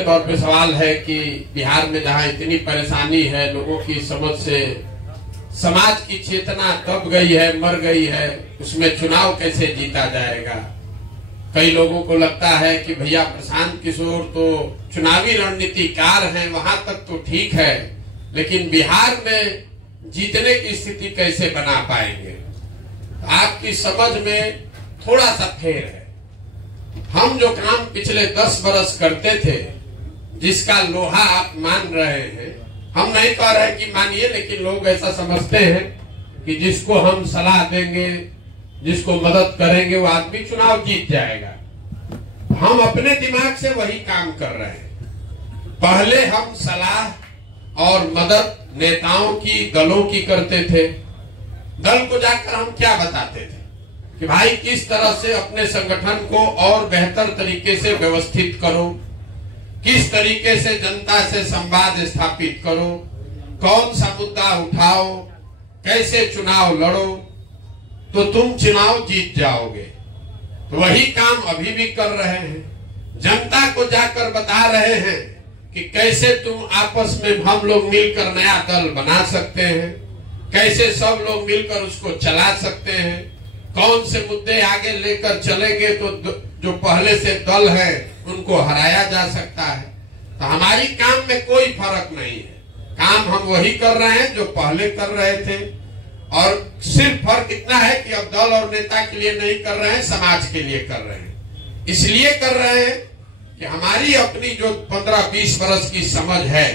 तौर पे सवाल है कि बिहार में जहाँ इतनी परेशानी है, लोगों की समझ से समाज की चेतना दब गई है, मर गई है, उसमें चुनाव कैसे जीता जाएगा। कई लोगों को लगता है कि भैया प्रशांत किशोर तो चुनावी रणनीतिकार हैं, वहां तक तो ठीक है, लेकिन बिहार में जीतने की स्थिति कैसे बना पाएंगे। आपकी समझ में थोड़ा सा फेर है। हम जो काम पिछले 10 बरस करते थे, जिसका लोहा आप मान रहे हैं, हम नहीं कह रहे कि मानिए, लेकिन लोग ऐसा समझते हैं कि जिसको हम सलाह देंगे, जिसको मदद करेंगे, वो आदमी चुनाव जीत जाएगा। हम अपने दिमाग से वही काम कर रहे हैं। पहले हम सलाह और मदद नेताओं की, दलों की करते थे। दल को जाकर हम क्या बताते थे कि भाई किस तरह से अपने संगठन को और बेहतर तरीके से व्यवस्थित करो, किस तरीके से जनता से संवाद स्थापित करो, कौन सा मुद्दा उठाओ, कैसे चुनाव लड़ो तो तुम चुनाव जीत जाओगे। तो वही काम अभी भी कर रहे हैं। जनता को जाकर बता रहे हैं कि कैसे तुम आपस में हम लोग मिलकर नया दल बना सकते हैं, कैसे सब लोग मिलकर उसको चला सकते हैं, कौन से मुद्दे आगे लेकर चलेंगे तो जो पहले से दल है उनको हराया जा सकता है। तो हमारी काम में कोई फर्क नहीं है। काम हम वही कर रहे हैं जो पहले कर रहे थे, और सिर्फ फर्क इतना है कि अब दल और नेता के लिए नहीं कर रहे हैं, समाज के लिए कर रहे हैं। इसलिए कर रहे हैं कि हमारी अपनी जो 15-20 बरस की समझ है,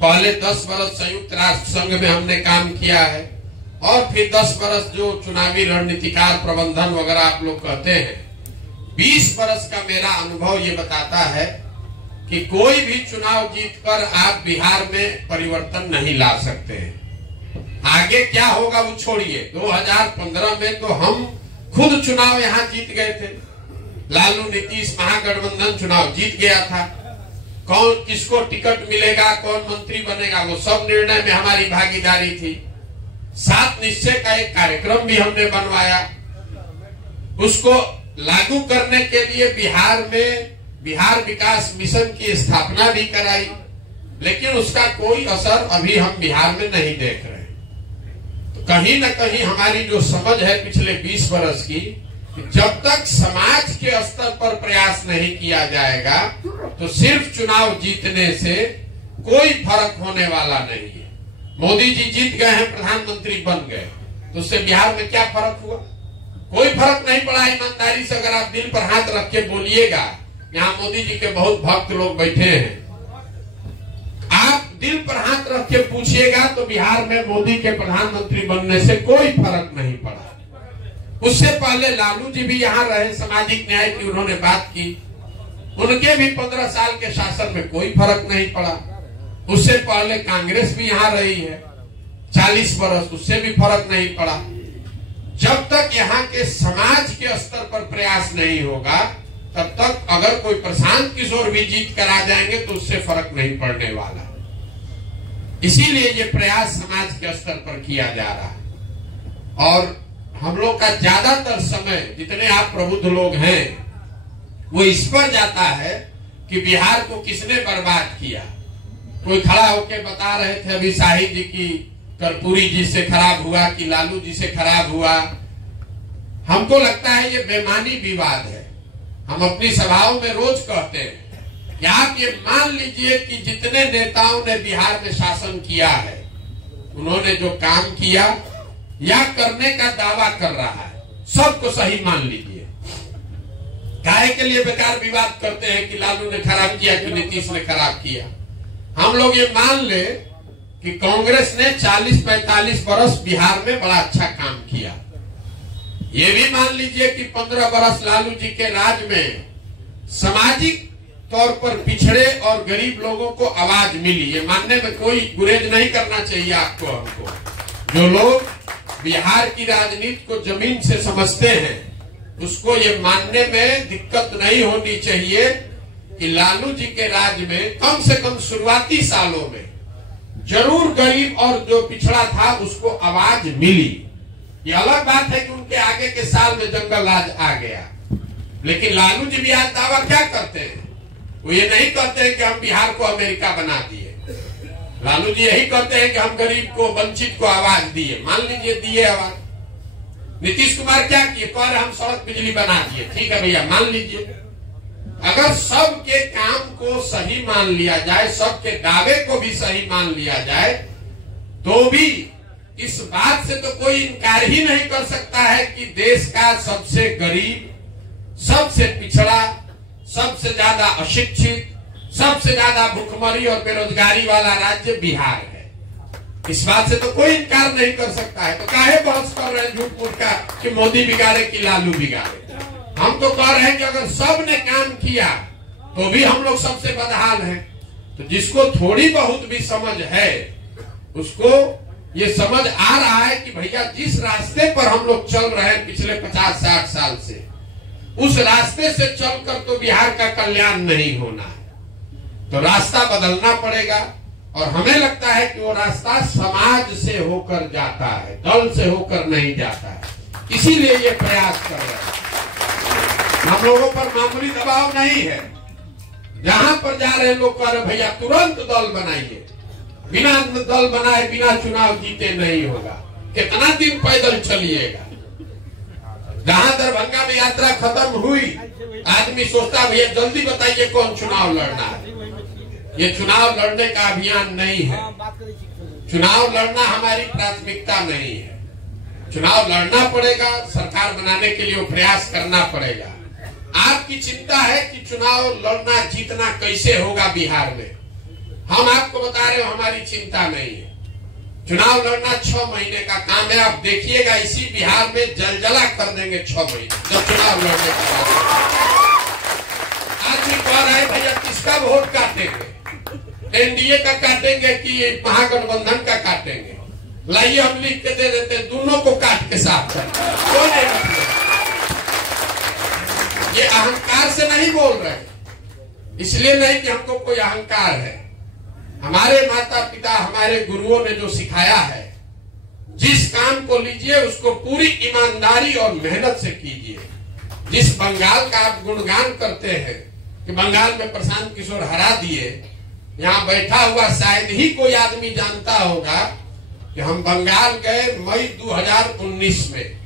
पहले 10 बरस संयुक्त राष्ट्र संघ में हमने काम किया है, और फिर 10 बरस जो चुनावी रणनीतिकार प्रबंधन वगैरह आप लोग कहते हैं, 20 बरस का मेरा अनुभव ये बताता है कि कोई भी चुनाव जीतकर आप बिहार में परिवर्तन नहीं ला सकते हैं। आगे क्या होगा वो छोड़िए। 2015 में तो हम खुद चुनाव यहाँ जीत गए थे। लालू नीतीश महागठबंधन चुनाव जीत गया था। कौन किसको टिकट मिलेगा, कौन मंत्री बनेगा, वो सब निर्णय में हमारी भागीदारी थी। 7 निश्चय का एक कार्यक्रम भी हमने बनवाया। उसको लागू करने के लिए बिहार में बिहार विकास मिशन की स्थापना भी कराई, लेकिन उसका कोई असर अभी हम बिहार में नहीं देख रहे। तो कहीं न कहीं हमारी जो समझ है पिछले 20 बरस की, जब तक समाज के स्तर पर प्रयास नहीं किया जाएगा तो सिर्फ चुनाव जीतने से कोई फर्क होने वाला नहीं है। मोदी जी जीत गए हैं, प्रधानमंत्री बन गए, तो उससे बिहार में क्या फर्क हुआ? कोई फर्क नहीं पड़ा। ईमानदारी से अगर आप दिल पर हाथ रख के बोलिएगा, यहाँ मोदी जी के बहुत भक्त लोग बैठे हैं, आप दिल पर हाथ रख के पूछिएगा तो बिहार में मोदी के प्रधानमंत्री बनने से कोई फर्क नहीं पड़ा। उससे पहले लालू जी भी यहाँ रहे, सामाजिक न्याय की उन्होंने बात की, उनके भी 15 साल के शासन में कोई फर्क नहीं पड़ा। उससे पहले कांग्रेस भी यहाँ रही है 40 बरस, उससे भी फर्क नहीं पड़ा। जब तक यहाँ के समाज के स्तर पर प्रयास नहीं होगा, तब तक अगर कोई प्रशांत किशोर भी जीत कर आ जाएंगे तो उससे फर्क नहीं पड़ने वाला। इसीलिए ये प्रयास समाज के स्तर पर किया जा रहा है। और हम लोग का ज्यादातर समय, जितने आप प्रबुद्ध लोग हैं, वो इस पर जाता है कि बिहार को किसने बर्बाद किया। कोई खड़ा होकर बता रहे थे अभी शाहिद जी की कर्पूरी जी से खराब हुआ कि लालू जी से खराब हुआ। हमको लगता है ये बेमानी विवाद है। हम अपनी सभाओं में रोज कहते हैं कि आप ये मान लीजिए कि जितने नेताओं ने बिहार में शासन किया है, उन्होंने जो काम किया या करने का दावा कर रहा है, सबको सही मान लीजिए। काहे के लिए बेकार विवाद करते हैं कि लालू ने खराब किया कि नीतीश ने खराब किया। हम लोग ये मान ले कि कांग्रेस ने 40-45 बरस बिहार में बड़ा अच्छा काम किया। ये भी मान लीजिए कि 15 बरस लालू जी के राज में सामाजिक तौर पर पिछड़े और गरीब लोगों को आवाज मिली। ये मानने में कोई गुरेज नहीं करना चाहिए आपको, हमको। जो लोग बिहार की राजनीति को जमीन से समझते हैं, उसको ये मानने में दिक्कत नहीं होनी चाहिए कि लालू जी के राज में कम से कम शुरुआती सालों में जरूर गरीब और जो पिछड़ा था उसको आवाज मिली। ये अलग बात है कि उनके आगे के साल में जंगल राज आ गया, लेकिन लालू जी भी आज दावा क्या करते हैं? वो ये नहीं कहते हैं कि हम बिहार को अमेरिका बना दिए। लालू जी यही कहते हैं कि हम गरीब को, वंचित को आवाज दिए। मान लीजिए दिए आवाज। नीतीश कुमार क्या किए? कह रहे हम सड़क बिजली बना दिए। ठीक है भैया, मान लीजिए। अगर सबके काम को सही मान लिया जाए, सबके दावे को भी सही मान लिया जाए, तो भी इस बात से तो कोई इनकार ही नहीं कर सकता है कि देश का सबसे गरीब, सबसे पिछड़ा, सबसे ज्यादा अशिक्षित, सबसे ज्यादा भूखमरी और बेरोजगारी वाला राज्य बिहार है। इस बात से तो कोई इनकार नहीं कर सकता है। तो काहे बहस कर रहे हैं झूठ मूठ का कि मोदी बिगाड़े कि लालू बिगाड़े? हम तो कह रहे हैं कि अगर सब ने काम किया तो भी हम लोग सबसे बदहाल हैं। तो जिसको थोड़ी बहुत भी समझ है उसको ये समझ आ रहा है कि भैया जिस रास्ते पर हम लोग चल रहे हैं पिछले 50-60 साल से, उस रास्ते से चलकर तो बिहार का कल्याण नहीं होना है। तो रास्ता बदलना पड़ेगा। और हमें लगता है कि वो रास्ता समाज से होकर जाता है, दल से होकर नहीं जाता है। इसीलिए ये प्रयास कर रहे हैं। हम लोगों पर मामूली दबाव नहीं है। जहां पर जा रहे लोग कह रहे भैया तुरंत दल बनाइए, बिना दल बनाए बिना चुनाव जीते नहीं होगा। कितना दिन पैदल चलिएगा? जहां दरभंगा में यात्रा खत्म हुई, आदमी सोचता भैया जल्दी बताइए कौन चुनाव लड़ना है। ये चुनाव लड़ने का अभियान नहीं है। चुनाव लड़ना हमारी प्राथमिकता नहीं है। चुनाव लड़ना पड़ेगा, सरकार बनाने के लिए वो प्रयास करना पड़ेगा। आपकी चिंता है कि चुनाव लड़ना जीतना कैसे होगा बिहार में। हम आपको बता रहे हो हमारी चिंता नहीं है। चुनाव लड़ना 6 महीने का काम है। आप देखिएगा इसी बिहार में जलजला कर देंगे 6 महीने जब चुनाव लड़ने का आदमी कह रहे हैं भैया किसका वोट काटेंगे? एनडीए का काटेंगे कि महागठबंधन का काटेंगे? लाइए हम लिख के दे देते, दोनों को काट के साफ कर। ये अहंकार से नहीं बोल रहे, इसलिए नहीं कि हमको कोई अहंकार है। हमारे माता पिता, हमारे गुरुओं ने जो सिखाया है, जिस काम को लीजिए उसको पूरी ईमानदारी और मेहनत से कीजिए। जिस बंगाल का आप गुणगान करते हैं कि बंगाल में प्रशांत किशोर हरा दिए, यहाँ बैठा हुआ शायद ही कोई आदमी जानता होगा कि हम बंगाल गए मई 2019 में।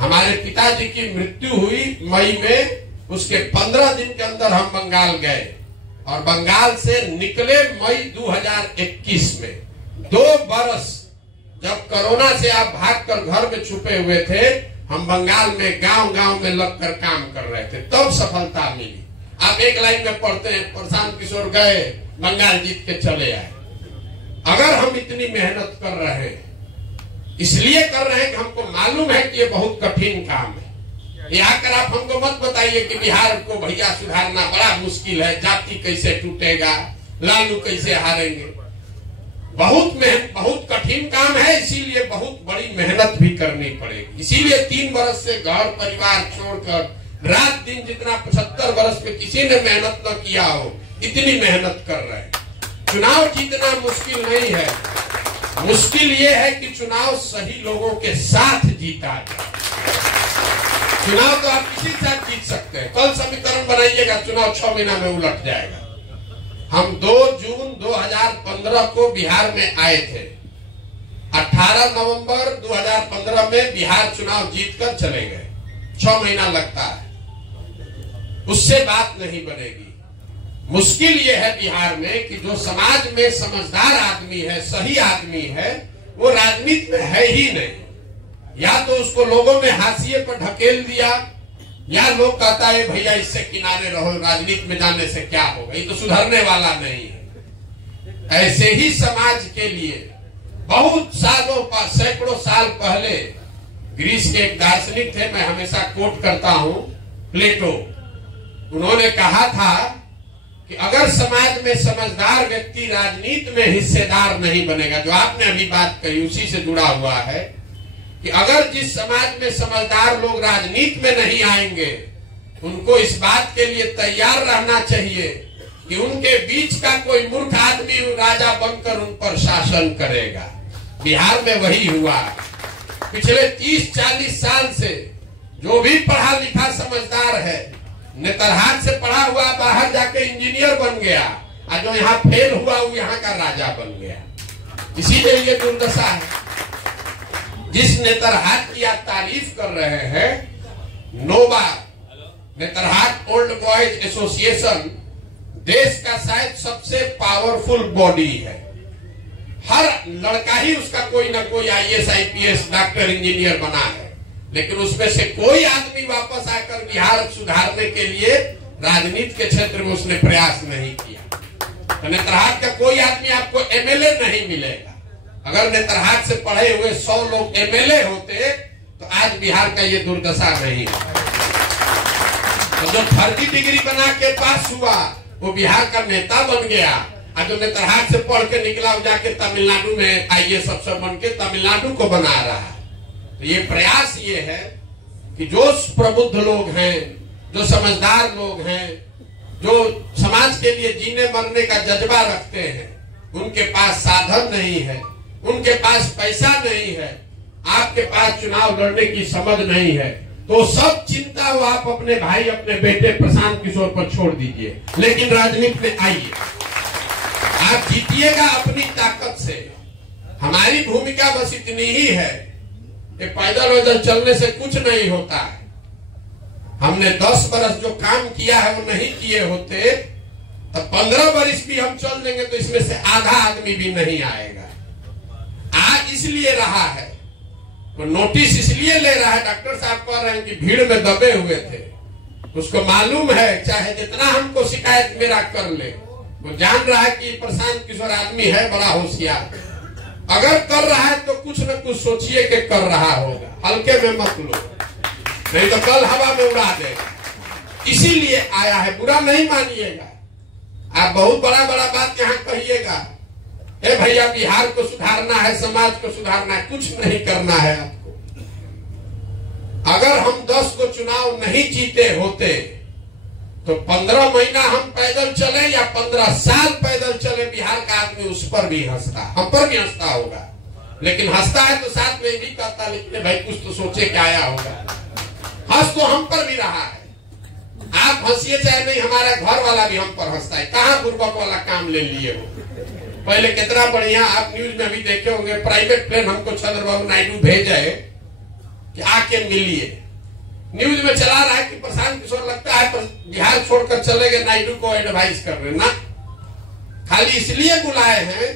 हमारे पिताजी की मृत्यु हुई मई में, उसके 15 दिन के अंदर हम बंगाल गए और बंगाल से निकले मई 2021 में। 2 बरस जब कोरोना से आप भागकर घर में छुपे हुए थे, हम बंगाल में गांव-गांव में लगकर काम कर रहे थे, तब सफलता मिली। आप एक लाइन में पढ़ते हैं प्रशांत किशोर गए, बंगाल जीत के चले आए। अगर हम इतनी मेहनत कर रहे हैं, इसलिए कर रहे हैं कि हमको मालूम है कि ये बहुत कठिन काम है। ये आकर आप हमको मत बताइए कि बिहार को भैया सुधारना बड़ा मुश्किल है, जाति कैसे टूटेगा, लालू कैसे हारेंगे। बहुत कठिन काम है, इसीलिए बहुत बड़ी मेहनत भी करनी पड़ेगी। इसीलिए 3 बरस से घर परिवार छोड़कर रात दिन जितना 75 बरस में किसी ने मेहनत न किया हो, इतनी मेहनत कर रहे हैं। चुनाव जीतना मुश्किल नहीं है, मुश्किल ये है कि चुनाव सही लोगों के साथ जीता जाए। चुनाव तो आप किसी के साथ जीत सकते हैं। कल समीकरण बनाइएगा, चुनाव 6 महीना में उलट जाएगा। हम 2 जून 2015 को बिहार में आए थे। 18 नवंबर 2015 में बिहार चुनाव जीतकर चले गए। 6 महीना लगता है, उससे बात नहीं बनेगी। मुश्किल ये है बिहार में कि जो समाज में समझदार आदमी है, सही आदमी है, वो राजनीति में है ही नहीं। या तो उसको लोगों ने हाशिए पर ढकेल दिया, या लोग कहता है भैया इससे किनारे रहो, राजनीति में जाने से क्या होगा, ये तो सुधरने वाला नहीं है। ऐसे ही समाज के लिए बहुत सालों पर, सैकड़ों साल पहले ग्रीस के एक दार्शनिक थे, मैं हमेशा कोट करता हूं, प्लेटो। उन्होंने कहा था कि अगर समाज में समझदार व्यक्ति राजनीति में हिस्सेदार नहीं बनेगा, जो आपने अभी बात कही उसी से जुड़ा हुआ है, कि अगर जिस समाज में समझदार लोग राजनीति में नहीं आएंगे, उनको इस बात के लिए तैयार रहना चाहिए कि उनके बीच का कोई मूर्ख आदमी राजा बनकर उन पर शासन करेगा। बिहार में वही हुआ। पिछले 30-40 साल से जो भी पढ़ा लिखा समझदार है, नेतरहाट से पढ़ा हुआ बाहर जाके इंजीनियर बन गया, और जो यहाँ फेल हुआ वो यहाँ का राजा बन गया। इसीलिए ये दुर्दशा है। जिस नेतरहाट की आप तारीफ कर रहे हैं, nova Netarhat old boys association देश का शायद सबसे पावरफुल बॉडी है। हर लड़का ही उसका कोई ना कोई आईएएस, आईपीएस, डॉक्टर, इंजीनियर बना है, लेकिन उसमें से कोई आदमी वापस आकर बिहार सुधारने के लिए राजनीति के क्षेत्र में उसने प्रयास नहीं किया। तो नेतरहाट का कोई आदमी आपको एमएलए नहीं मिलेगा। अगर नेतरहाट से पढ़े हुए 100 लोग एमएलए होते तो आज बिहार का ये दुर्दशा नहीं होता। तो जो फर्जी डिग्री बना के पास हुआ वो बिहार का नेता बन गया, और जो नेतरहाट से पढ़ के निकला वो जाके तमिलनाडु में आईएएस अफसर बन के तमिलनाडु को बना रहा है। तो ये प्रयास ये है कि जो प्रबुद्ध लोग हैं, जो समझदार लोग हैं, जो समाज के लिए जीने मरने का जज्बा रखते हैं, उनके पास साधन नहीं है, उनके पास पैसा नहीं है, आपके पास चुनाव लड़ने की समझ नहीं है, तो सब चिंता वो आप अपने भाई, अपने बेटे प्रशांत किशोर पर छोड़ दीजिए, लेकिन राजनीति में आइए। आप जीतिएगा अपनी ताकत से। हमारी भूमिका बस इतनी ही है कि पैदल वैदल चलने से कुछ नहीं होता है। हमने 10 बरस जो काम किया है वो नहीं किए होते तो 15 बरस भी हम चल देंगे तो इसमें से आधा आदमी भी नहीं आएगा। आज इसलिए रहा है, तो नोटिस इसलिए ले रहा है, डॉक्टर साहब कह रहे हैं कि भीड़ में दबे हुए थे, उसको मालूम है चाहे जितना हमको शिकायत मेरा कर ले, वो जान रहा है कि प्रशांत किशोर आदमी है बड़ा होशियार, अगर कर रहा है तो कुछ न कुछ सोचिए कि कर रहा होगा, हल्के में मत लो, नहीं तो कल हवा में उड़ा देगा। इसीलिए आया है, बुरा नहीं मानिएगा। आप बहुत बड़ा बड़ा बात यहाँ कहिएगा, ए भैया बिहार को सुधारना है, समाज को सुधारना है, कुछ नहीं करना है आपको। अगर हम 10 को चुनाव नहीं जीते होते तो 15 महीना हम पैदल चले या 15 साल पैदल चले, बिहार का आदमी उस पर भी हंसता, हम पर भी हंसता होगा। लेकिन हंसता है तो साथ में भी कहता लिखने भाई कुछ तो सोचे क्या आया होगा। हंस तो हम पर भी रहा है, आप हंसिए चाहे नहीं, हमारा घर वाला भी हम पर हंसता है। कहाँ गुर्बक वाला काम ले लिए हो। पहले कितना बढ़िया, आप न्यूज में भी देखे होंगे, प्राइवेट प्लेन हमको चंद्रबाबू नायडू भेजे कि आके मिलिए। न्यूज में चला रहा है कि प्रशांत किशोर लगता है बिहार छोड़कर चले गए, नायडू को एडवाइस कर रहे ना, खाली इसलिए बुलाए हैं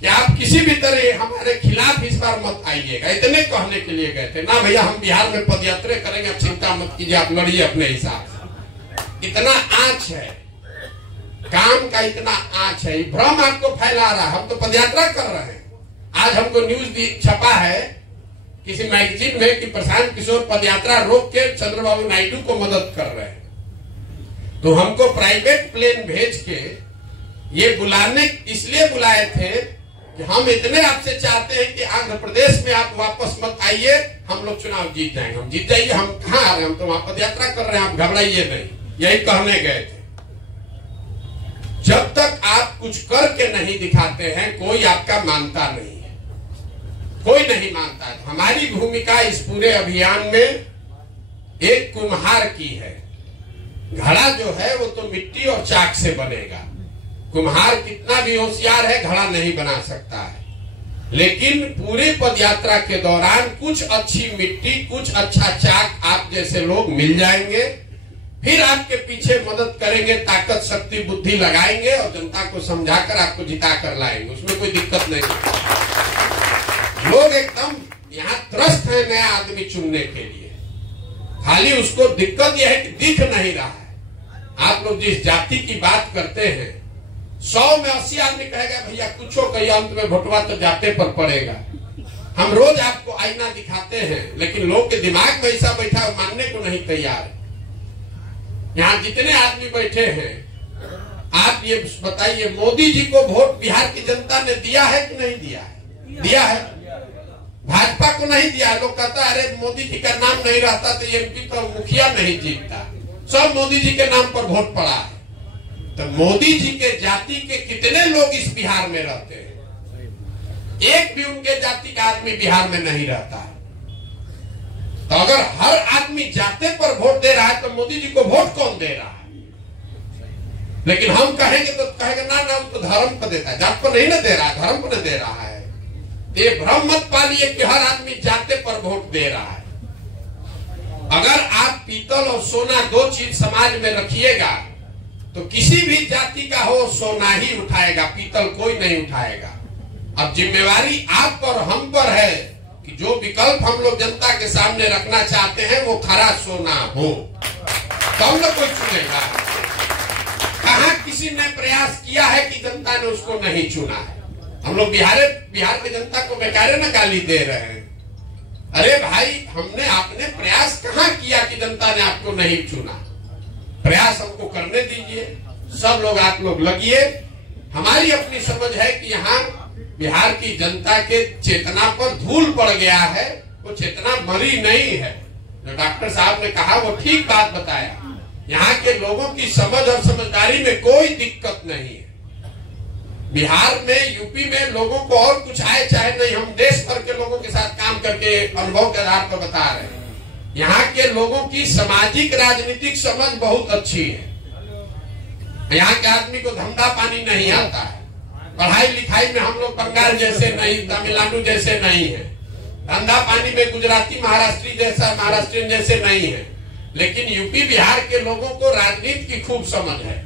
कि आप किसी भी तरह हमारे खिलाफ इस बार मत आइएगा, इतने कहने के लिए गए थे ना। भैया हम बिहार में पदयात्रा करेंगे, आप चिंता मत कीजिए, आप लड़िए अपने हिसाब से। इतना आंच है काम का, इतना आंच है, भ्रम आपको फैला रहा है। हम तो पदयात्रा कर रहे हैं। आज हमको न्यूज छपा है किसी मैगजीन में कि प्रशांत किशोर पदयात्रा रोक के चंद्रबाबू नायडू को मदद कर रहे हैं। तो हमको प्राइवेट प्लेन भेज के ये बुलाने इसलिए बुलाए थे कि हम इतने आपसे चाहते हैं कि आंध्र प्रदेश में आप वापस मत आइए, हम लोग चुनाव जीत जाएंगे। हम जीत जाइए, हम कहाँ आ रहे हैं, हम तो वहां पदयात्रा कर रहे हैं, आप घबराइए नहीं, यही कहने गए थे। जब तक आप कुछ करके नहीं दिखाते हैं कोई आपका मानता नहीं है, कोई नहीं मानता है। हमारी भूमिका इस पूरे अभियान में एक कुम्हार की है। घड़ा जो है वो तो मिट्टी और चाक से बनेगा, कुम्हार कितना भी होशियार है घड़ा नहीं बना सकता है। लेकिन पूरी पदयात्रा के दौरान कुछ अच्छी मिट्टी, कुछ अच्छा चाक आप जैसे लोग मिल जाएंगे, फिर आपके पीछे मदद करेंगे, ताकत शक्ति बुद्धि लगाएंगे और जनता को समझाकर आपको जिता कर लाएंगे। उसमें कोई दिक्कत नहीं। लोग एकदम यहाँ त्रस्त है नया आदमी चुनने के लिए, खाली उसको दिक्कत यह है कि दिख नहीं रहा है। आप लोग जिस जाति की बात करते हैं, 100 में 80 आदमी कहेगा भैया कुछो कहिए, अंत में भोटवा तो जाते पर पड़ेगा। हम रोज आपको आईना दिखाते हैं, लेकिन लोग के दिमाग में ऐसा बैठा है मानने को नहीं तैयार है। यहाँ जितने आदमी बैठे हैं, आप ये बताइए मोदी जी को वोट बिहार की जनता ने दिया है कि नहीं दिया है? दिया है। भाजपा को नहीं दिया। लोग कहता है अरे मोदी जी का नाम नहीं रहता तो एमपी तो मुखिया नहीं जीतता, सब मोदी जी के नाम पर वोट पड़ा है। तो मोदी जी के जाति के कितने लोग इस बिहार में रहते हैं? एक भी उनके जाति का आदमी बिहार में नहीं रहता है। तो अगर हर आदमी जाते पर वोट दे रहा है तो मोदी जी को वोट कौन दे रहा है? लेकिन हम कहेंगे तो कहेंगे ना ना, हम तो धर्म को देता है, जात को नहीं ना दे रहा है, धर्म को नहीं दे रहा है। ये भ्रम मत पालिए कि हर आदमी जाते पर वोट दे रहा है। अगर आप पीतल और सोना दो चीज समाज में रखिएगा तो किसी भी जाति का हो सोना ही उठाएगा, पीतल कोई नहीं उठाएगा। अब जिम्मेवारी आप पर हम पर है कि जो विकल्प हम लोग जनता के सामने रखना चाहते हैं वो खरा सोना हो, तब न कोई चुनेगा। कहाँ किसी ने प्रयास किया है कि जनता ने उसको नहीं चुना है? हम लोग बिहार की जनता को बेकारे न गाली दे रहे हैं। अरे भाई, हमने आपने प्रयास कहाँ किया कि जनता ने आपको नहीं चुना? प्रयास हमको करने दीजिए, सब लोग आप लोग लगिए। हमारी अपनी समझ है कि यहाँ बिहार की जनता के चेतना पर धूल पड़ गया है, वो चेतना मरी नहीं है। जो डॉक्टर साहब ने कहा वो ठीक बात बताया। यहाँ के लोगों की समझ और समझदारी में कोई दिक्कत नहीं है। बिहार में, यूपी में लोगों को और कुछ आए चाहे नहीं, हम देश भर के लोगों के साथ काम करके अनुभव के आधार पर बता रहे हैं। यहाँ के लोगों की सामाजिक राजनीतिक समझ बहुत अच्छी है। यहाँ के आदमी को धंधा पानी नहीं आता है, पढ़ाई लिखाई में हम लोग बंगाल जैसे नहीं, तमिलनाडु जैसे नहीं है, धंधा पानी में गुजराती महाराष्ट्रियन जैसे नहीं है। लेकिन यूपी बिहार के लोगों को राजनीति की खूब समझ है।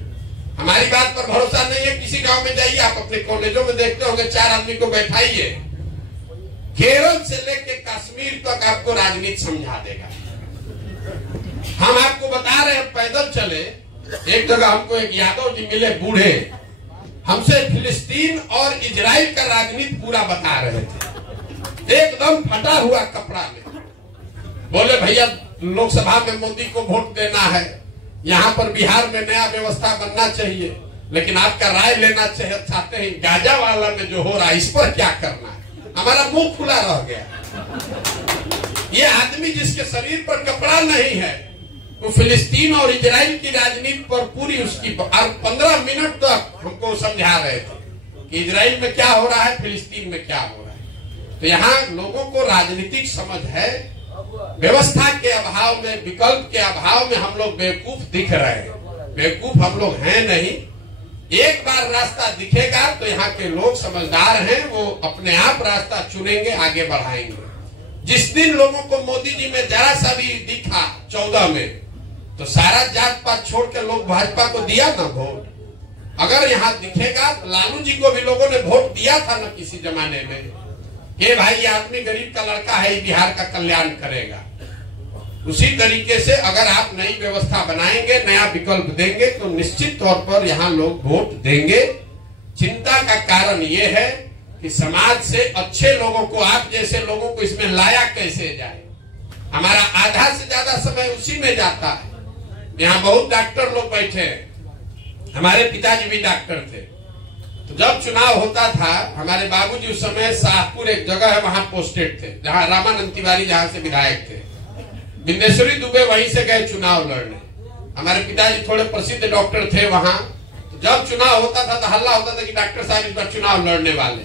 हमारी बात पर भरोसा नहीं है, किसी गांव में जाइए, आप अपने कॉलेजों में देखते होंगे, 4 आदमी को बैठाइए, केरल से लेके कश्मीर तक आपको राजनीति समझा देगा। हम आपको बता रहे हैं, पैदल चले, एक जगह हमको एक यादव जी मिले बूढ़े, हमसे फिलिस्तीन और इजराइल का राजनीति पूरा बता रहे थे, एकदम फटा हुआ कपड़ा में। बोले भैया, लोकसभा में मोदी को वोट देना है, यहाँ पर बिहार में नया व्यवस्था बनना चाहिए, लेकिन आपका राय लेना चाहते हैं गाजा वाला में जो हो रहा है इस पर क्या करना है। हमारा मुंह खुला रह गया। ये आदमी जिसके शरीर पर कपड़ा नहीं है वो फिलिस्तीन और इजराइल की राजनीति पर पूरी उसकी 15 मिनट तक हमको समझा रहे थे कि इजराइल में क्या हो रहा है, फिलिस्तीन में क्या हो रहा है। तो यहाँ लोगों को राजनीतिक समझ है, व्यवस्था के अभाव में, विकल्प के अभाव में हम लोग बेवकूफ दिख रहे हैं। बेवकूफ हम लोग हैं नहीं। एक बार रास्ता दिखेगा तो यहाँ के लोग समझदार हैं, वो अपने आप रास्ता चुनेंगे, आगे बढ़ाएंगे। जिस दिन लोगों को मोदी जी में जरा सा भी दिखा 14 में, तो सारा जात पात छोड़ के लोग भाजपा को दिया ना वोट। अगर यहाँ दिखेगा तो लालू जी को भी लोगों ने वोट दिया था ना किसी जमाने में, ये भाई ये आदमी गरीब का लड़का है, बिहार का कल्याण करेगा। उसी तरीके से अगर आप नई व्यवस्था बनाएंगे, नया विकल्प देंगे तो निश्चित तौर पर यहाँ लोग वोट देंगे। चिंता का कारण ये है कि समाज से अच्छे लोगों को, आप जैसे लोगों को इसमें लाया कैसे जाए। हमारा आधा से ज्यादा समय उसी में जाता है। यहाँ बहुत डॉक्टर लोग बैठे हैं, हमारे पिताजी भी डॉक्टर थे। तो जब चुनाव होता था, हमारे बाबूजी उस समय शाहपुर एक जगह है वहां पोस्टेड थे, जहां रामानंद तिवारी जहां से विधायक थे, बिंदेश्वरी दुबे वहीं से गए चुनाव लड़ने। हमारे पिताजी थोड़े प्रसिद्ध डॉक्टर थे वहां। तो जब चुनाव होता था तो हल्ला होता था कि डॉक्टर साहब इस बार चुनाव लड़ने वाले।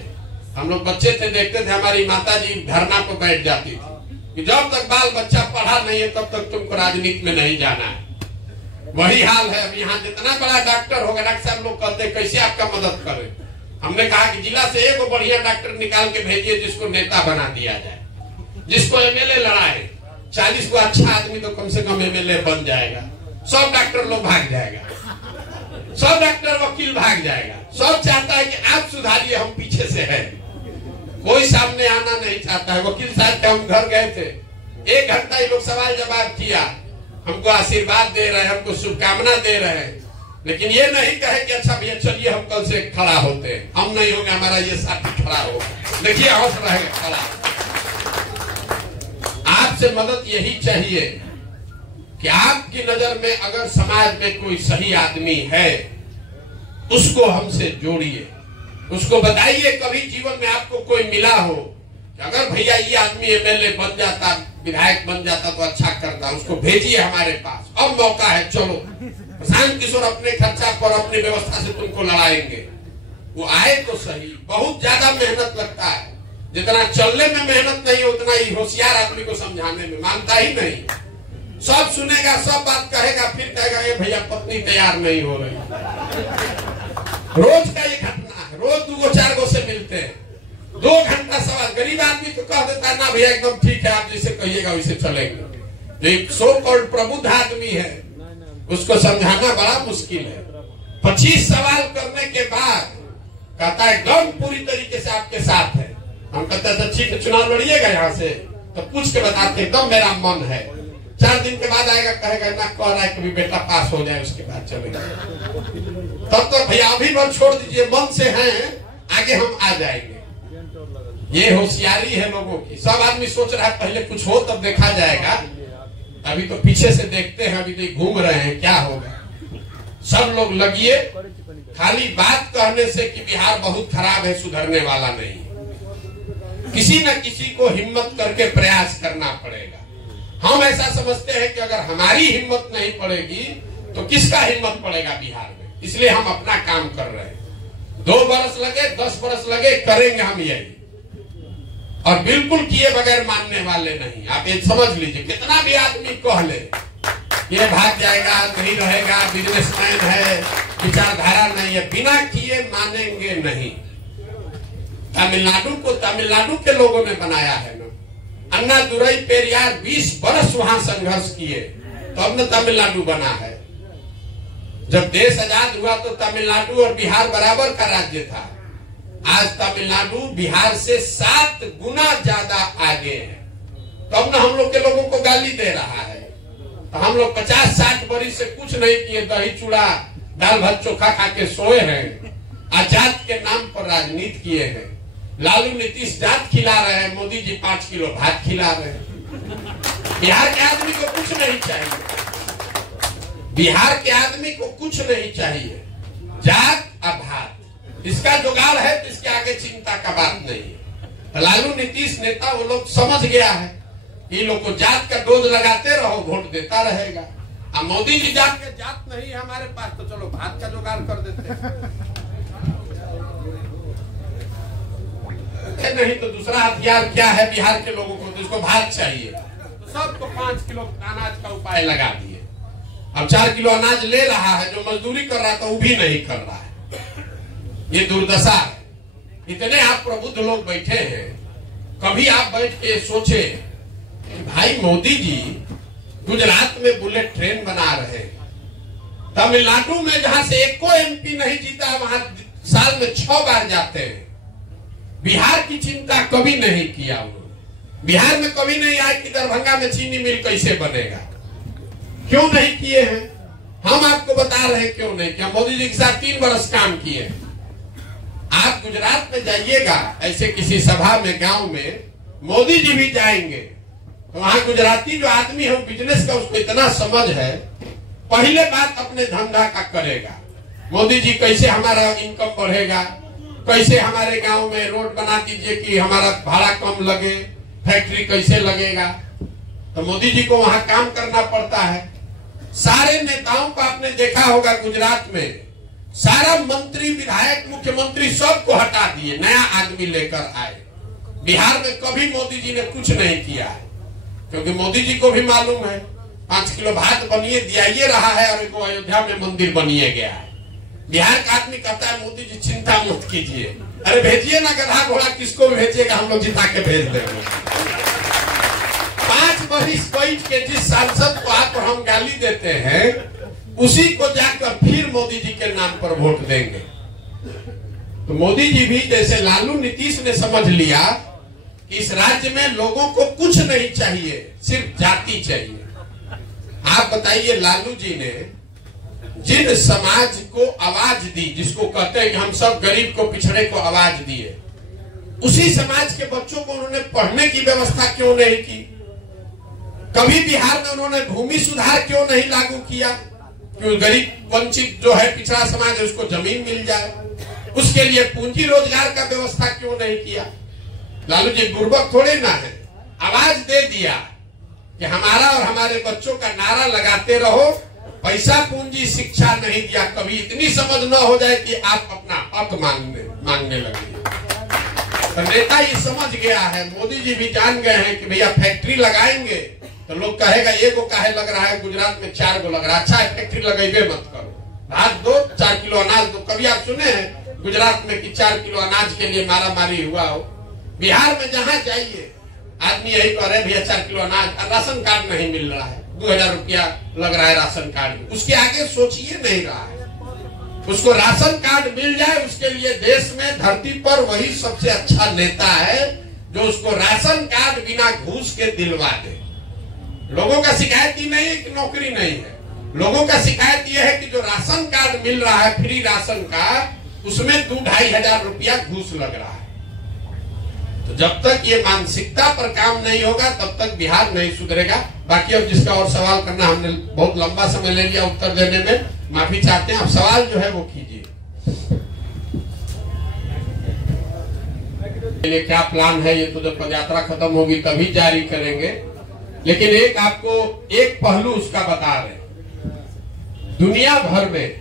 हम लोग बच्चे थे, देखते थे, हमारी माता जी धरना पर बैठ जाती थी कि जब तक बाल बच्चा पढ़ा नहीं है तब तक तुमको राजनीति में नहीं जाना है। वही हाल है। अब यहाँ जितना बड़ा डॉक्टर होगा, डॉक्टर साहब लोग कहते हैं कैसे आपका मदद करें। हमने कहा कि जिला से एक बढ़िया डॉक्टर निकाल के भेजिए जिसको नेता बना दिया जाए, जिसको एमएलए लड़ाए। 40 को अच्छा आदमी तो कम से कम एमएलए बन जाएगा। 100 डॉक्टर लोग भाग जाएगा, 100 डॉक्टर वकील भाग जाएगा। सब चाहता है कि आप सुधारिए, हम पीछे से है। कोई सामने आना नहीं चाहता है। वकील साहब के हम घर गए थे, 1 घंटा ये लोग सवाल जवाब किया, हमको आशीर्वाद दे रहे हैं, हमको शुभकामना दे रहे हैं, लेकिन ये नहीं कहे कि अच्छा भैया चलिए हम कल से खड़ा होते हैं। हम नहीं होंगे, हमारा ये साथी खड़ा हो। देखिए हौस रहेगा खड़ा। आपसे मदद यही चाहिए कि आपकी नजर में अगर समाज में कोई सही आदमी है, उसको हमसे जोड़िए, उसको बताइए। कभी जीवन में आपको कोई मिला हो कि अगर भैया ये आदमी एमएलए बन जाता, विधायक बन जाता तो अच्छा करता, उसको भेजिए हमारे पास, अब मौका है, चलो। प्रशांत किशोर अपने खर्चा पर, अपनी व्यवस्था से तुमको लड़ाएंगे। वो आए तो सही। बहुत ज्यादा मेहनत लगता है। जितना चलने में मेहनत नहीं उतना ही होशियार आदमी को समझाने में मानता ही नहीं। सब सुनेगा, सब बात कहेगा, फिर कहेगा ये भैया पत्नी तैयार नहीं हो रही। रोज का ये घटना है, रोज 2-4 गो से मिलते हैं, 2 घंटा सवाल। गरीब आदमी तो कह देता है ना भैया एकदम ठीक है, आप जैसे कहिएगा वैसे चलेंगे। एक सो कॉल्ड प्रबुद्ध आदमी है, उसको समझाना बड़ा मुश्किल है। 25 सवाल करने के बाद कहता है एकदम पूरी तरीके से आपके साथ है। हम कहते हैं ठीक है चुनाव लड़िएगा यहाँ से, तो पूछ के बताते एकदम मेरा मन है। 4 दिन के बाद आएगा, कहेगा ना कह रहा है कभी बेटा पास हो जाए उसके बाद चलेगा। तब तो भैया अभी मत छोड़ दीजिए, मन से हैं, आगे हम आ जाएंगे। ये होशियारी है लोगों की। सब आदमी सोच रहा है पहले कुछ हो तब देखा जाएगा, अभी तो पीछे से देखते हैं, अभी तो घूम रहे हैं क्या होगा। सब लोग लगिए, खाली बात कहने से कि बिहार बहुत खराब है सुधरने वाला नहीं। किसी न किसी को हिम्मत करके प्रयास करना पड़ेगा। हम ऐसा समझते हैं कि अगर हमारी हिम्मत नहीं पड़ेगी तो किसका हिम्मत पड़ेगा बिहार में। इसलिए हम अपना काम कर रहे हैं। 2 बरस लगे, 10 बरस लगे, करेंगे हम यही, और बिल्कुल किए बगैर मानने वाले नहीं। आप ये समझ लीजिए, कितना भी आदमी कह ले ये भाग जाएगा, नहीं रहेगा, बिजनेसमैन है, विचारधारा नहीं है, बिना किए मानेंगे नहीं। तमिलनाडु को तमिलनाडु के लोगों ने बनाया है ना, अन्ना दुरई पेरियार 20 बरस वहां संघर्ष किए तब न तमिलनाडु बना है। जब देश आजाद हुआ तो तमिलनाडु और बिहार बराबर का राज्य था। आज तमिलनाडु बिहार से 7 गुना ज्यादा आगे है। तब न हम लोग के लोगों को गाली दे रहा है। तो हम लोग 50-60 बरस से कुछ नहीं किए, दही चूड़ा दाल भात चोखा खा के सोए हैं, आजाद के नाम पर राजनीति किए हैं। लालू नीतीश जात खिला रहे हैं, मोदी जी 5 किलो भात खिला रहे हैं। बिहार के आदमी को कुछ नहीं चाहिए, बिहार के आदमी को कुछ नहीं चाहिए, जात और भात, इसका जुगाड़ है तो इसके आगे चिंता का बात नहीं है। लालू नीतीश नेता वो लोग समझ गया है, ये लोग को जात का डोज लगाते रहो, वोट देता रहेगा। अब मोदी जी जात के जात नहीं है हमारे पास, तो चलो भात का जुगाड़ कर देते हैं। नहीं तो दूसरा हथियार क्या है बिहार के लोगों को, तो उसको भात चाहिए, तो सबको 5 किलो अनाज का उपाय लगा दिए। अब 4 किलो अनाज ले रहा है, जो मजदूरी कर रहा था वो भी नहीं कर रहा है। ये दुर्दशा है। इतने आप प्रबुद्ध लोग बैठे हैं, कभी आप बैठ के सोचे कि भाई मोदी जी गुजरात में बुलेट ट्रेन बना रहे हैं, तमिलनाडु में जहां से एको MP नहीं जीता, वहां साल में 6 बार जाते हैं। बिहार की चिंता कभी नहीं किया उन्होंने। बिहार में कभी नहीं आए कि दरभंगा में चीनी मिल कैसे बनेगा, क्यों नहीं किए हैं? हम आपको बता रहे हैं क्यों नहीं किया। मोदी जी के साथ 3 बरस काम किए। आप गुजरात में जाइएगा, ऐसे किसी सभा में गांव में मोदी जी भी जाएंगे, तो वहां गुजराती जो आदमी है बिजनेस का उसको इतना समझ है, पहले बात अपने धंधा का करेगा। मोदी जी कैसे हमारा इनकम बढ़ेगा, कैसे हमारे गांव में रोड बना दीजिए कि हमारा भाड़ा कम लगे, फैक्ट्री कैसे लगेगा। तो मोदी जी को वहां काम करना पड़ता है। सारे नेताओं को आपने देखा होगा गुजरात में, सारा मंत्री विधायक मुख्यमंत्री सबको हटा दिए, नया आदमी लेकर आए। बिहार में कभी मोदी जी ने कुछ नहीं किया है, क्योंकि मोदी जी को भी मालूम है 5 किलो भात बनिए दिया रहा है और एक अयोध्या में मंदिर बनिए गया है। बिहार का आदमी कहता है मोदी जी चिंता मत कीजिए, अरे भेजिए ना गधा घोड़ा, किसको भी भेजिएगा, हम लोग जिता के भेज देंगे। 5 बरिस बैठ के जिस सांसद को आप और हम गाली देते हैं, उसी को जाकर फिर मोदी जी के नाम पर वोट देंगे। तो मोदी जी भी जैसे लालू नीतीश ने समझ लिया कि इस राज्य में लोगों को कुछ नहीं चाहिए, सिर्फ जाति चाहिए। आप बताइए, लालू जी ने जिन समाज को आवाज दी, जिसको कहते हैं कि हम सब गरीब को पिछड़े को आवाज दिए, उसी समाज के बच्चों को उन्होंने पढ़ने की व्यवस्था क्यों नहीं की? कभी बिहार में उन्होंने भूमि सुधार क्यों नहीं लागू किया? क्यों गरीब वंचित जो है पिछड़ा समाज है उसको जमीन मिल जाए, उसके लिए पूंजी रोजगार का व्यवस्था क्यों नहीं किया? लालू जी बुर्बक थोड़े ना है, आवाज दे दिया कि हमारा और हमारे बच्चों का नारा लगाते रहो, पैसा पूंजी शिक्षा नहीं दिया, कभी इतनी समझ न हो जाए कि आप अपना हक मांगने लगे। तो नेता ये समझ गया है, मोदी जी भी जान गए हैं कि भैया फैक्ट्री लगाएंगे तो लोग कहेगा एक गो काहे लग रहा है, गुजरात में 4 गो लग रहा है, अच्छा फैक्ट्री लगाइबे मत करो, भात दो 4 किलो अनाज दो। कभी आप सुने हैं गुजरात में कि 4 किलो अनाज के लिए मारा मारी हुआ हो? बिहार में जहां जाइए आदमी यही कह रहे भैया 4 किलो अनाज, राशन कार्ड नहीं मिल रहा है, 2000 रुपया लग रहा है राशन कार्ड में, उसके आगे सोचिए नहीं रहा है। उसको राशन कार्ड मिल जाए, उसके लिए देश में धरती पर वही सबसे अच्छा नेता है जो उसको राशन कार्ड बिना घूस के दिलवा दे। लोगों का शिकायत ही नहीं है कि नौकरी नहीं है, लोगों का शिकायत यह है कि जो राशन कार्ड मिल रहा है, फ्री राशन कार्ड, उसमें 2-2.5 हजार रुपया घूस लग रहा है। तो जब तक ये मानसिकता पर काम नहीं होगा तब तक बिहार नहीं सुधरेगा। बाकी अब जिसका और सवाल करना, हमने बहुत लंबा समय ले लिया उत्तर देने में, माफी चाहते हैं। अब सवाल जो है वो कीजिए। क्या प्लान है ये तो जब पदयात्रा खत्म होगी तभी जारी करेंगे, लेकिन एक आपको एक पहलू उसका बता रहे। दुनिया भर में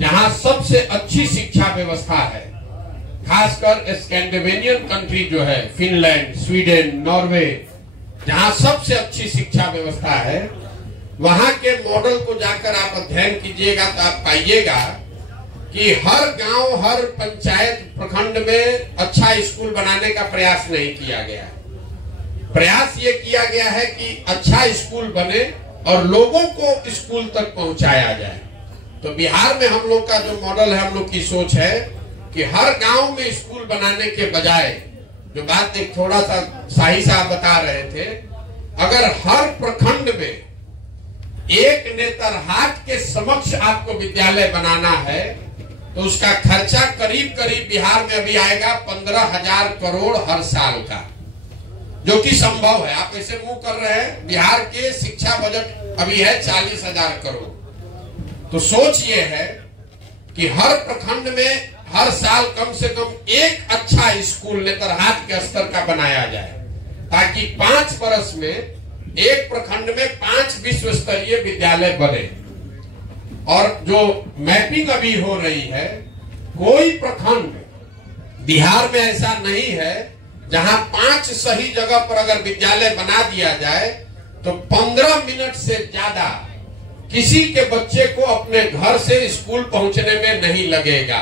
जहां सबसे अच्छी शिक्षा व्यवस्था है, खासकर स्कैंडिनेवियन कंट्री जो है, फिनलैंड, स्वीडन, नॉर्वे, जहां सबसे अच्छी शिक्षा व्यवस्था है, वहां के मॉडल को जाकर आप अध्ययन कीजिएगा तो आप पाइएगा कि हर गांव, हर पंचायत, प्रखंड में अच्छा स्कूल बनाने का प्रयास नहीं किया गया है। प्रयास ये किया गया है कि अच्छा स्कूल बने और लोगों को स्कूल तक पहुंचाया जाए। तो बिहार में हम लोग का जो मॉडल है, हम लोग की सोच है कि हर गांव में स्कूल बनाने के बजाय, जो बात एक थोड़ा सा शाही साहब बता रहे थे, अगर हर प्रखंड में एक नेतरहाट के समक्ष आपको विद्यालय बनाना है तो उसका खर्चा करीब करीब बिहार में अभी आएगा 15,000 करोड़ हर साल का, जो कि संभव है। आप ऐसे मुंह कर रहे हैं, बिहार के शिक्षा बजट अभी है 40,000 करोड़। तो सोच ये है कि हर प्रखंड में हर साल कम से कम एक अच्छा स्कूल नेतरहाट के स्तर का बनाया जाए, ताकि 5 वर्ष में एक प्रखंड में 5 विश्व स्तरीय विद्यालय बने। और जो मैपिंग अभी हो रही है, कोई प्रखंड बिहार में ऐसा नहीं है जहां 5 सही जगह पर अगर विद्यालय बना दिया जाए तो 15 मिनट से ज्यादा किसी के बच्चे को अपने घर से स्कूल पहुंचने में नहीं लगेगा।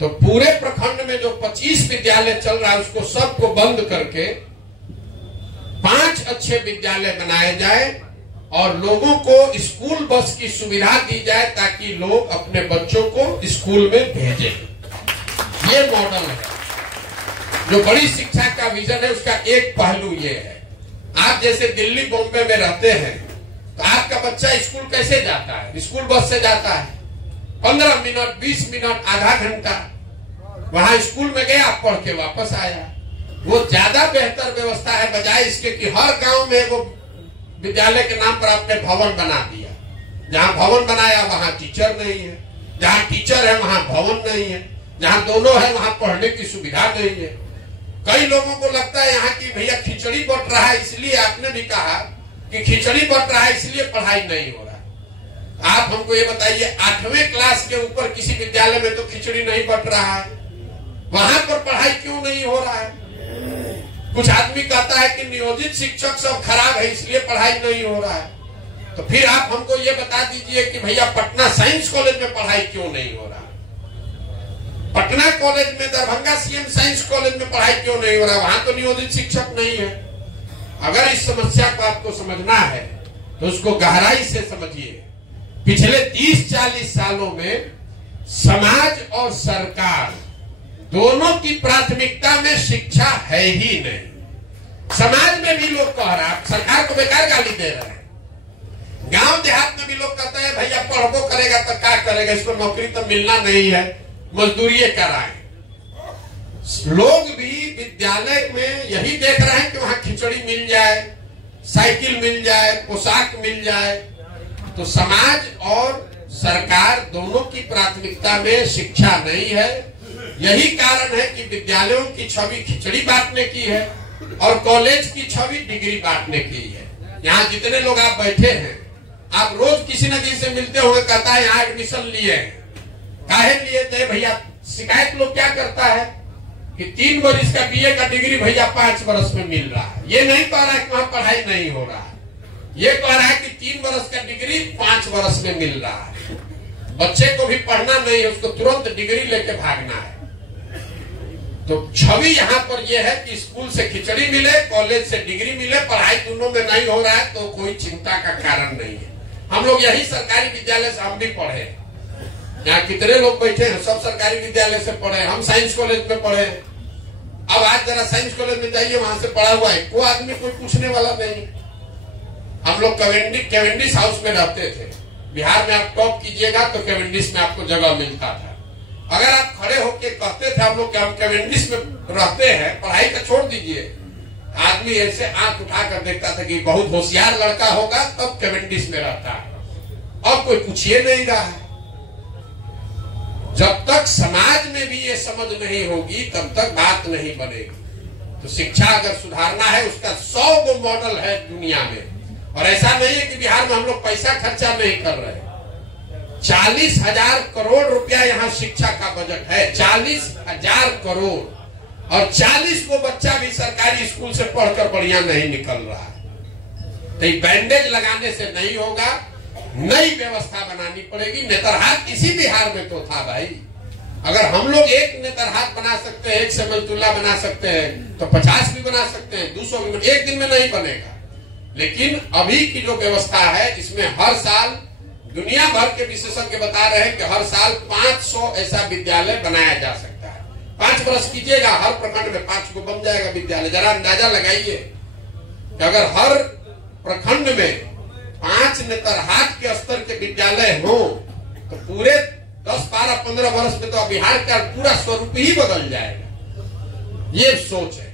तो पूरे प्रखंड में जो 25 विद्यालय चल रहा है उसको सबको बंद करके 5 अच्छे विद्यालय बनाए जाए और लोगों को स्कूल बस की सुविधा दी जाए ताकि लोग अपने बच्चों को स्कूल में भेजें। ये मॉडल है। जो बड़ी शिक्षा का विजन है उसका एक पहलू ये है। आप जैसे दिल्ली बॉम्बे में रहते हैं तो आपका बच्चा स्कूल कैसे जाता है? स्कूल बस से जाता है। 15 मिनट, 20 मिनट, आधा घंटा वहां स्कूल में गया, पढ़ के वापस आया। वो ज्यादा बेहतर व्यवस्था है, बजाय इसके कि हर गांव में वो विद्यालय के नाम पर आपने भवन बना दिया। जहां भवन बनाया वहां टीचर नहीं है, जहां टीचर है वहां भवन नहीं है, जहां दोनों है वहां पढ़ने की सुविधा नहीं है। कई लोगों को लगता है यहाँ की भैया खिचड़ी बट रहा है, इसलिए आपने भी कहा कि खिचड़ी बट रहा है इसलिए पढ़ाई नहीं हो रहा। आप हमको ये बताइए, 8वें क्लास के ऊपर किसी विद्यालय में तो खिचड़ी नहीं बट रहा है, वहां पर पढ़ाई क्यों नहीं हो रहा है? कुछ आदमी कहता है कि नियोजित शिक्षक सब खराब है इसलिए पढ़ाई नहीं हो रहा है। तो फिर आप हमको ये बता दीजिए कि भैया पटना साइंस कॉलेज में पढ़ाई क्यों नहीं हो रहा? पटना कॉलेज में, दरभंगा सीएम साइंस कॉलेज में पढ़ाई क्यों नहीं हो रहा? वहां तो नियोजित शिक्षक नहीं है। अगर इस समस्या को आपको समझना है तो उसको गहराई से समझिए। पिछले 30-40 सालों में समाज और सरकार दोनों की प्राथमिकता में शिक्षा है ही नहीं। समाज में भी लोग कह रहे हैं, सरकार को बेकार गाली दे रहे हैं। गांव देहात में भी लोग कहते हैं भैया पढ़बो करेगा तो क्या करेगा, इसको नौकरी तो मिलना नहीं है, मजदूरी कराए। लोग भी विद्यालय में यही देख रहे हैं कि वहां खिचड़ी मिल जाए, साइकिल मिल जाए, पोशाक मिल जाए। तो समाज और सरकार दोनों की प्राथमिकता में शिक्षा नहीं है। यही कारण है कि विद्यालयों की छवि खिचड़ी बांटने की है और कॉलेज की छवि डिग्री बांटने की है। यहाँ जितने लोग आप बैठे हैं, आप रोज किसी न किसी से मिलते हुए, कहता है यहाँ एडमिशन लिए, काहे लिए थे भैया? शिकायत लोग क्या करता है कि 3 वर्ष का बीए का डिग्री भैया 5 वर्ष में मिल रहा है। ये नहीं कह रहा है कि वहां पढ़ाई नहीं हो रहा है, ये कह रहा है कि 3 वर्ष का डिग्री 5 वर्ष में मिल रहा है। बच्चे को भी पढ़ना नहीं है, उसको तुरंत डिग्री लेके भागना है। तो छवि यहाँ पर यह है कि स्कूल से खिचड़ी मिले, कॉलेज से डिग्री मिले, पढ़ाई दोनों में नहीं हो रहा है तो कोई चिंता का कारण नहीं है। हम लोग यही सरकारी विद्यालय से हम भी पढ़े, यहाँ कितने लोग बैठे हैं सब सरकारी विद्यालय से पढ़े। हम साइंस कॉलेज में पढ़े। अब आज जरा साइंस कॉलेज में जाइए, वहां से पढ़ा हुआ है कोई आदमी कोई पूछने वाला नहीं। हम लोग कैवेंडिश हाउस में रहते थे। बिहार में आप टॉप कीजिएगा तो कैवेंडिश में आपको जगह मिलता था। अगर आप खड़े होके कहते थे हम लोग कि हम कैवेंडिश में रहते हैं, पढ़ाई का छोड़ दीजिए, आदमी ऐसे आंख उठाकर देखता था कि बहुत होशियार लड़का होगा तब कैवेंडिश में रहता है। अब कोई पूछिए नहीं रहा है। जब तक समाज में भी ये समझ नहीं होगी तब तक बात नहीं बनेगी। तो शिक्षा अगर सुधारना है, उसका 100 गो मॉडल है दुनिया में। और ऐसा नहीं है कि बिहार में हम लोग पैसा खर्चा नहीं कर रहे। 40,000 करोड़ रुपया यहाँ शिक्षा का बजट है, 40,000 करोड़। और 40 को बच्चा भी सरकारी स्कूल से पढ़कर बढ़िया नहीं निकल रहा है। तो बैंडेज लगाने से नहीं होगा, नई व्यवस्था बनानी पड़ेगी। नेतरहाट इसी बिहार में तो था भाई। अगर हम लोग एक नेतरहाट बना सकते हैं, एक समलतुल्ला बना सकते हैं, तो 50 भी बना सकते हैं, 200 भी। एक दिन में नहीं बनेगा। लेकिन अभी की जो व्यवस्था है इसमें हर साल दुनिया भर के विशेषज्ञ बता रहे हैं कि हर साल 500 ऐसा विद्यालय बनाया जा सकता है। 5 वर्ष कीजिएगा, हर प्रखंड में 5 को बन जाएगा विद्यालय। जरा अंदाजा लगाइए कि अगर हर प्रखंड में 5 नेतरहाट के स्तर के विद्यालय हो तो पूरे 10, 12, 15 वर्ष में तो बिहार का पूरा स्वरूप ही बदल जाएगा। ये सोच है।